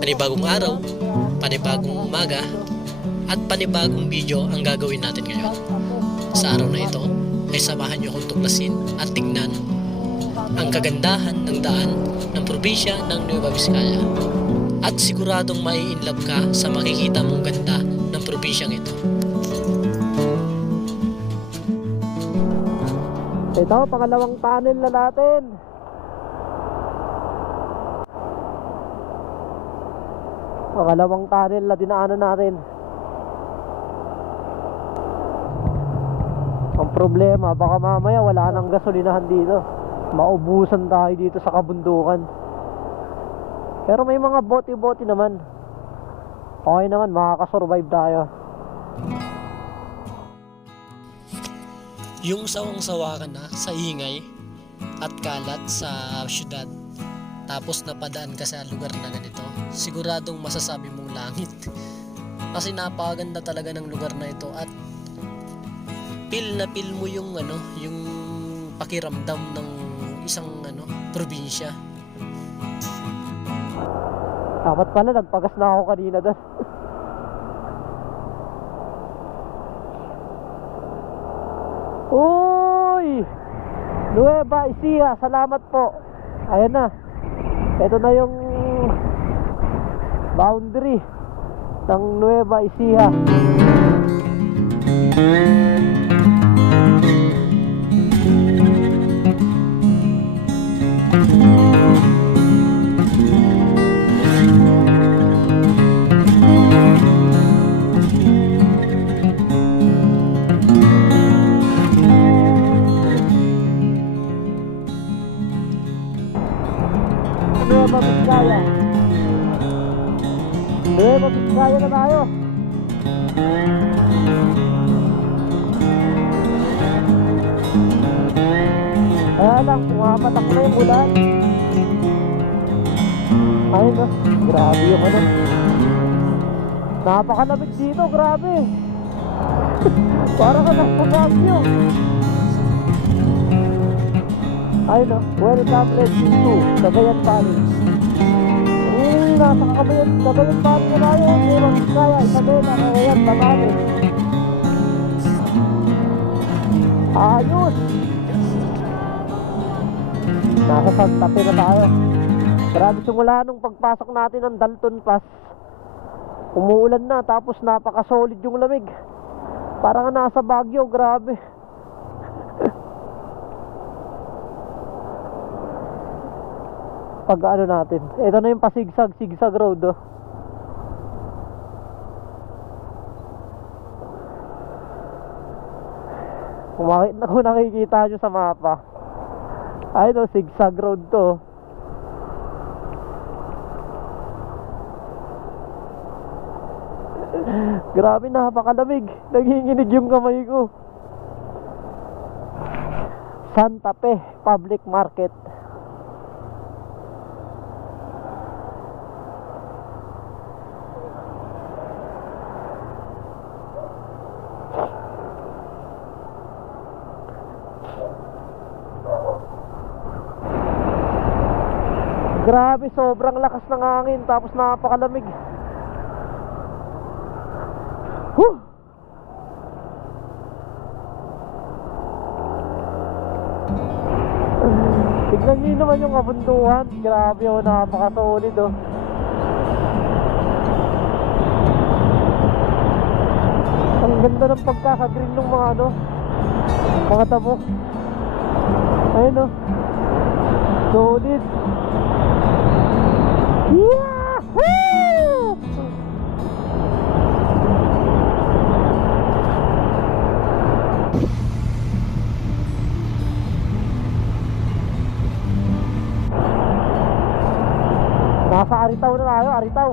Panibagong araw, panibagong umaga, at panibagong video ang gagawin natin ngayon. Sa araw na ito ay samahan niyo akong tuklasin at tingnan ang kagandahan ng daan ng probinsya ng Nueva Vizcaya. At siguradong mai-inlove ka sa makikita mong ganda ng probinsyang ito. Ito, pangalawang tunnel na natin. Pangalawang tunnel na dinaanan natin. Ang problema, baka mamaya wala nang gasolinahan dito. Maubusan tayo dito sa kabundukan. Pero may mga bote-bote naman. Okay naman, makakasurvive tayo. Yung sawang-sawa ka na sa ingay at kalat sa syudad, tapos napadaan ka sa lugar na ganito, siguradong masasabi mong langit. Kasi napakaganda talaga ng lugar na ito at feel na feel mo yung yung pakiramdam ng isang probinsya. Dapat pala nagpagas na ako kanina doon. Uy! Nueva Ecija, salamat po. Ayan na. Ito na yung boundary ng Nueva Ecija. Nueva Vizcaya. Nueva Vizcaya na tayo. Kaya lang, pumapatak na yung ulan. Ayun na, grabe yung napakalamig dito, grabe. Para ka nasa Baguio. Ayun na, welcome Region 2, Cagayan Valley. Nasa Cagayan Valley na tayo. Nueva Vizcaya, Isabela, Cagayan, Batanes. Ayos! Nasa Santa Fe na tayo. Grabe, simula nung pagpasok natin ng Dalton Pass, umuulan na, tapos napaka-solid yung lamig. Parang nasa Baguio, grabe. Pag natin, ito na yung pasigsag road, oh. Kung nakikita nyo sa mapa, ayun, zigzag road to. Grabe, napakalamig. Nanginginig yung kamay ko. Santa Fe Public Market. Grabe, sobrang lakas ng hangin, tapos napakalamig. Whew! Tignan nyo naman yung kabunduhan. Grabe, napaka-solid, oh. Ang ganda ng pagkaka-green ng mga tabo. Ayun, oh. Solid. Yahoo! Nasa Aritaw na tayo, Aritaw.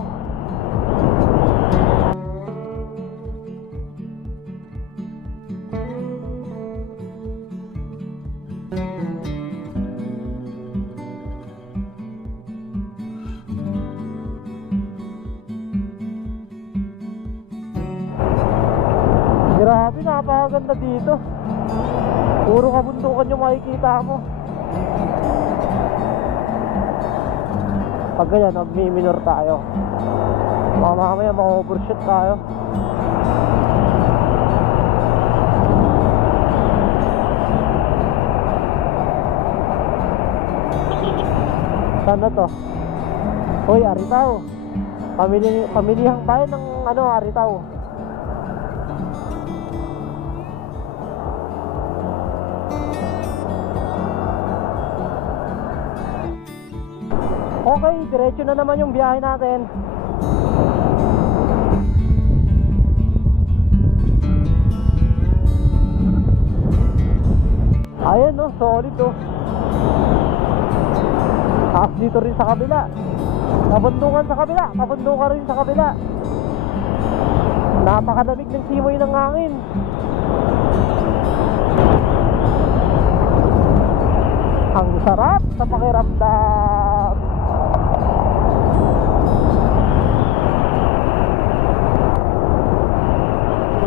Grabe, napakaganda dito. Puro kabundukan yung makikita mo. Pag ganyan, mag-minor tayo. Mamaya ma-overshoot tayo. Saan na to? Uy, Aritaw. Pamilihang tayo ng ano, Aritaw. Okay, diretso na naman yung biyahe natin. Ayan no, solid oh. Tapos dito rin sa kabila. Kabundukan sa kabila, kabundukan rin sa kabila. Napakalamig ng simoy ng hangin. Ang sarap sa pakiramdam.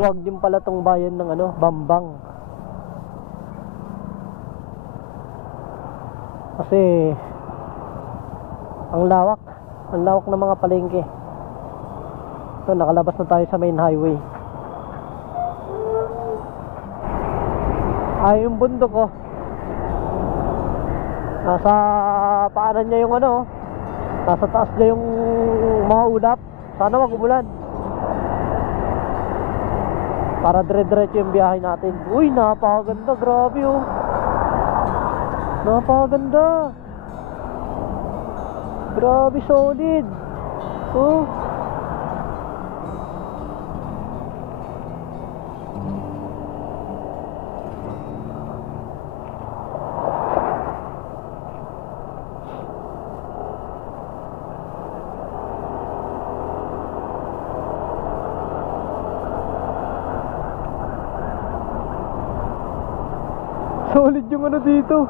Huwag din pala tong bayan ng ano, Bambang. Kasi ang lawak ng mga palengke. So nakalabas na tayo sa main highway. Ay, yung bundok oh. Nasa paanan niya yung ano, nasa taas niya yung mga ulap. Sana wag umulan para dire-diretso yung biyahe natin. Uy, napakaganda, grabe oh. Napakaganda. Grabe, solid. Oh. Solid yung ano dito.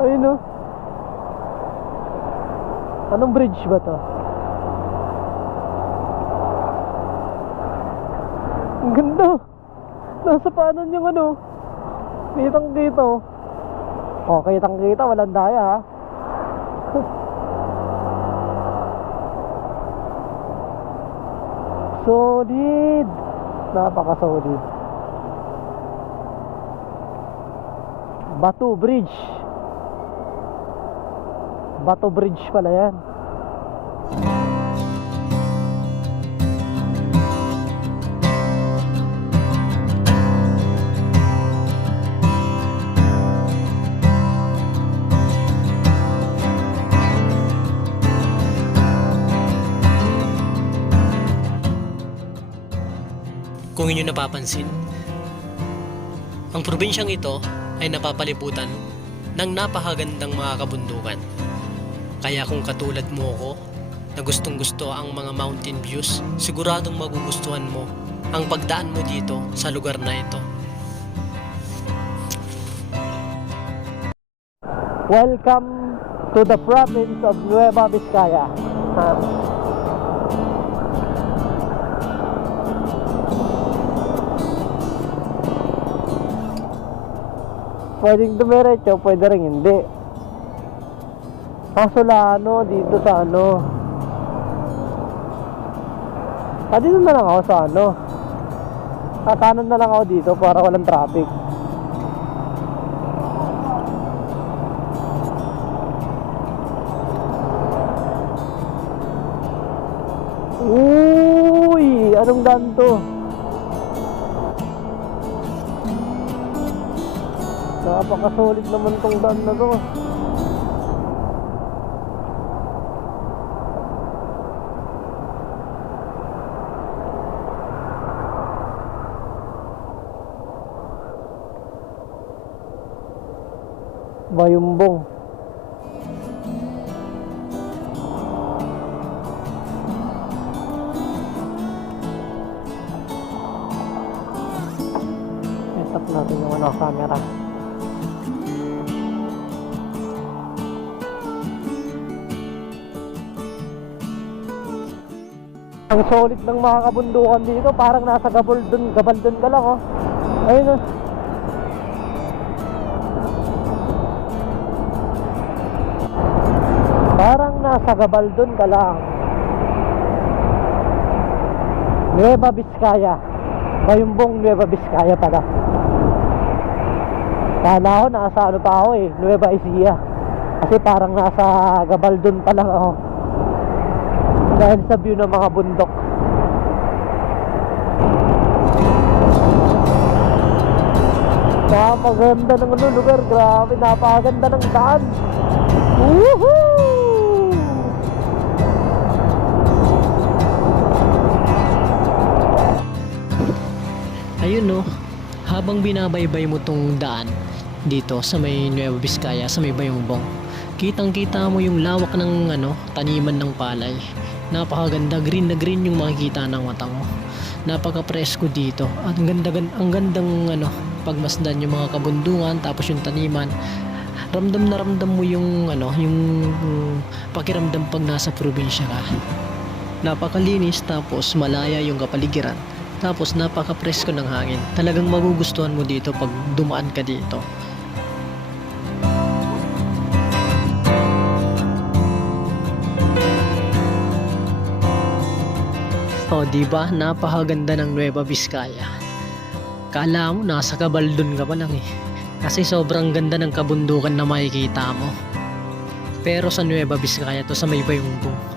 Ayun oh. Anong bridge ba to? Ang ganda. Nasa paanan yung ano. Kitang dito. Oh, kitang kita. Walang daya ha. Solid. Napaka-solid. Batu Bridge. Batu Bridge pala yan. Kung inyo napapansin, ang probinsyang ito ay napapalibutan ng napakagandang mga kabundukan. Kaya kung katulad mo ako na gustong gusto ang mga mountain views, siguradong magugustuhan mo ang pagdaan mo dito sa lugar na ito. Welcome to the province of Nueva Vizcaya. Pwedeng dumiretso, pwede rin hindi. Kaso ano, dito sa ano. Dito na lang ako sa ano. Kanan na lang ako dito para walang traffic. Uy, anong daan to? Napaka-solid naman tong daan na to. Bayumbong. Set up natin yung ano, camera. Ang solid ng mga kabundukan dito, parang nasa Gabaldon ka lang oh. Ayun oh. Parang nasa nasa Gabaldon ka lang. Nueva Vizcaya. Bayumbong Nueva Vizcaya pala. Kala ko nasa ano pa ako eh, Nueva Ecija. Kasi parang nasa Gabaldon pa lang ako. Dahil sa view ng mga bundok. Napakaganda ng lugar, grabe, napakaganda ng daan. Woohoo! Ayun no, habang binabaybay mo tong daan dito sa may Nueva Vizcaya, sa may Bayongbong, kitang-kita mo yung lawak ng taniman ng palay. Napakaganda, green na green yung makikita ng mata mo. Napaka-presko dito. At ang gandang pagmasdan yung mga kabundungan, tapos yung taniman. Ramdam na ramdam mo yung pakiramdam pag nasa probinsya ka. Napakalinis, tapos malaya yung kapaligiran. Tapos napaka-presko ng hangin. Talagang magugustuhan mo dito pag dumaan ka dito. O diba, napakaganda ng Nueva Vizcaya. Kala mo nasa Gabaldon ka pa lang eh. Kasi sobrang ganda ng kabundukan na makikita mo. Pero sa Nueva Vizcaya to, sa may Bayongbong,